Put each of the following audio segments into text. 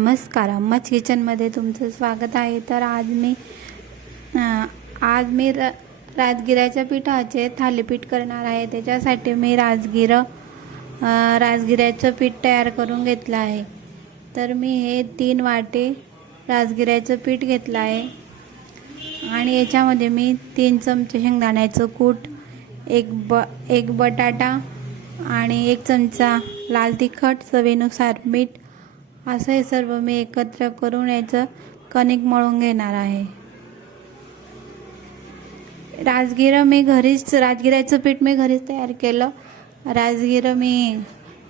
नमस्कार अम्माच किचनमध्ये तुमचं स्वागत आहे. तर आज मी आज मी र राजगिऱ्याच्या पिठाचे थालीपीठ करणार आहे. त्याच्यासाठी मी राजगिरं राजगिऱ्याचं पीठ तयार करून घेतलं आहे. तर मी हे तीन वाटे राजगिऱ्याचं पीठ घेतलं आहे. आणि याच्यामध्ये मी तीन चमचे शेंगदाण्याचं कूट एक ब एक बटाटा आणि एक चमचा लाल तिखट चवीनुसार मीठ असं हे सर्व मी एकत्र करून याचं कणिक मळून घेणार आहे. राजगिरं मी घरीच राजगिऱ्याचं पीठ मी घरीच तयार केलं. राजगिरं मी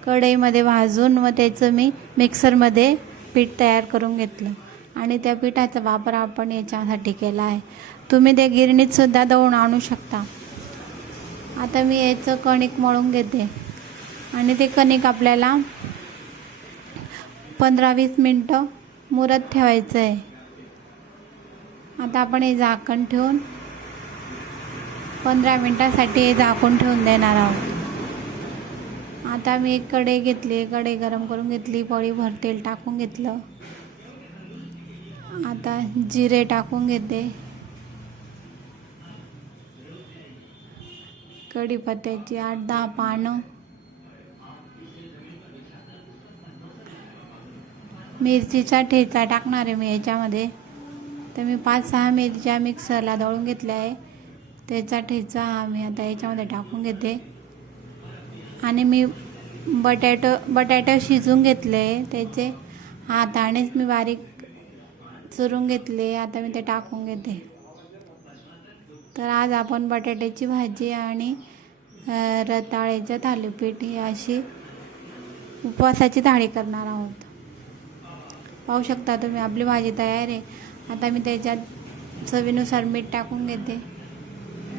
कढईमध्ये भाजून व त्याचं मी मिक्सरमध्ये पीठ तयार करून घेतलं. आणि त्या पिठाचा वापर आपण याच्यासाठी केला आहे. तुम्ही ते गिरणीतसुद्धा दळून आणू शकता. आता मी याचं कणिक मळून घेते. आणि ते कणिक आपल्याला पंधरा वीस मिनटं मुरत ठेवायचं आहे. आता आपण हे झाकण ठेवून पंधरा मिनटासाठी हे झाकून ठेवून देणार आहोत. आता मी एक कढई घेतली कढई गरम करून घेतली पळीभर तेल टाकून घेतलं. आता जिरे टाकून घेते. कढीपत्त्याची आठ दहा पानं. मिरचीचा ठेचा टाकणार आहे मी याच्यामध्ये. तर मी पाच सहा मिरच्या मिक्सरला दळून घेतल्या आहे. त्याचा ठेचा हा मी आता याच्यामध्ये टाकून घेते. आणि मी बटॅटो बटॅटो शिजून घेतले त्याचे. हातानेच मी बारीक चुरून घेतले आता मी ते टाकून घेते. तर आज आपण बटाट्याची भाजी आणि रताळ्याचं थालीपीठ ही अशी उपवासाची थाळी करणार आहोत. पाहू शकता तुम्ही. आपली भाजी तयार आहे. आता मी त्याच्यात चवीनुसार मीठ टाकून घेते.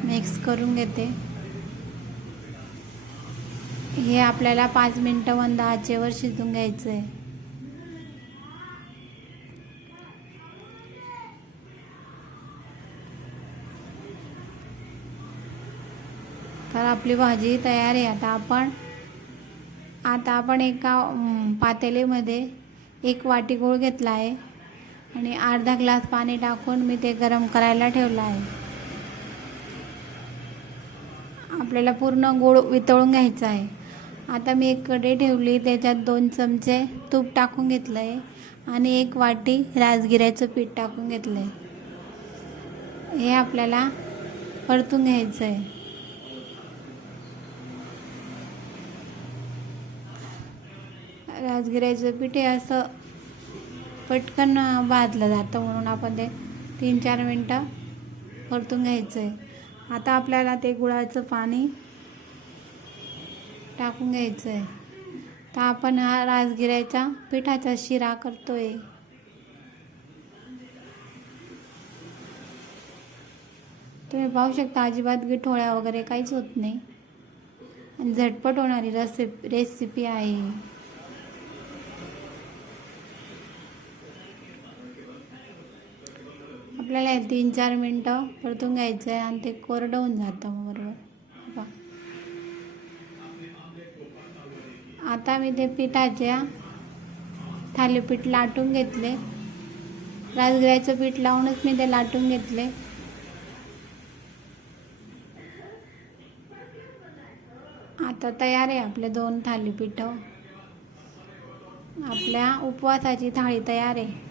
मिक्स करून घेते. हे आपल्याला पाच मिनटं मंद आचेवर शिजून घ्यायचं आहे तर आपली भाजी तयार आहे. आता आपण आता आपण एका पातेलीमध्ये एक वाटी गूळ घेतला आहे आणि अर्धा ग्लास पाणी टाकून मी ते गरम करायला ठेवलं आहे. आपल्याला पूर्ण गूळ वितळून घ्यायचं आहे. आता मी एक कढई ठेवली त्याच्यात दोन चमचे तूप टाकून घेतलं आहे आणि एक वाटी राजगिऱ्याचं पीठ टाकून घेतलं आहे हे आपल्याला परतून घ्यायचं आहे राजगिऱ्याचं पीठ हे असं पटकन भाजलं जातं म्हणून आपण ते तीन चार मिनटं परतून घ्यायचं आहे आता आपल्याला ते गुळाचं पाणी टाकून घ्यायचं आहे तर आपण हा राजगिऱ्याच्या पिठाचा शिरा करतोय. तुम्ही पाहू शकता अजिबात गिठोळ्या वगैरे काहीच होत नाही. आणि झटपट होणारी रेसिपी रेसिपी आहे. आपल्याला तीन चार मिनटं परतून घ्यायचं आहे आणि ते कोरडं होऊन जातं मग बरोबर आता मी ते पिठाच्या थालीपीठ लाटून घेतले. राजगिऱ्याचं पीठ लावूनच मी ते लाटून घेतले. आता तयार आहे आपले दोन थालीपीठ. आपल्या उपवासाची थाळी तयार आहे.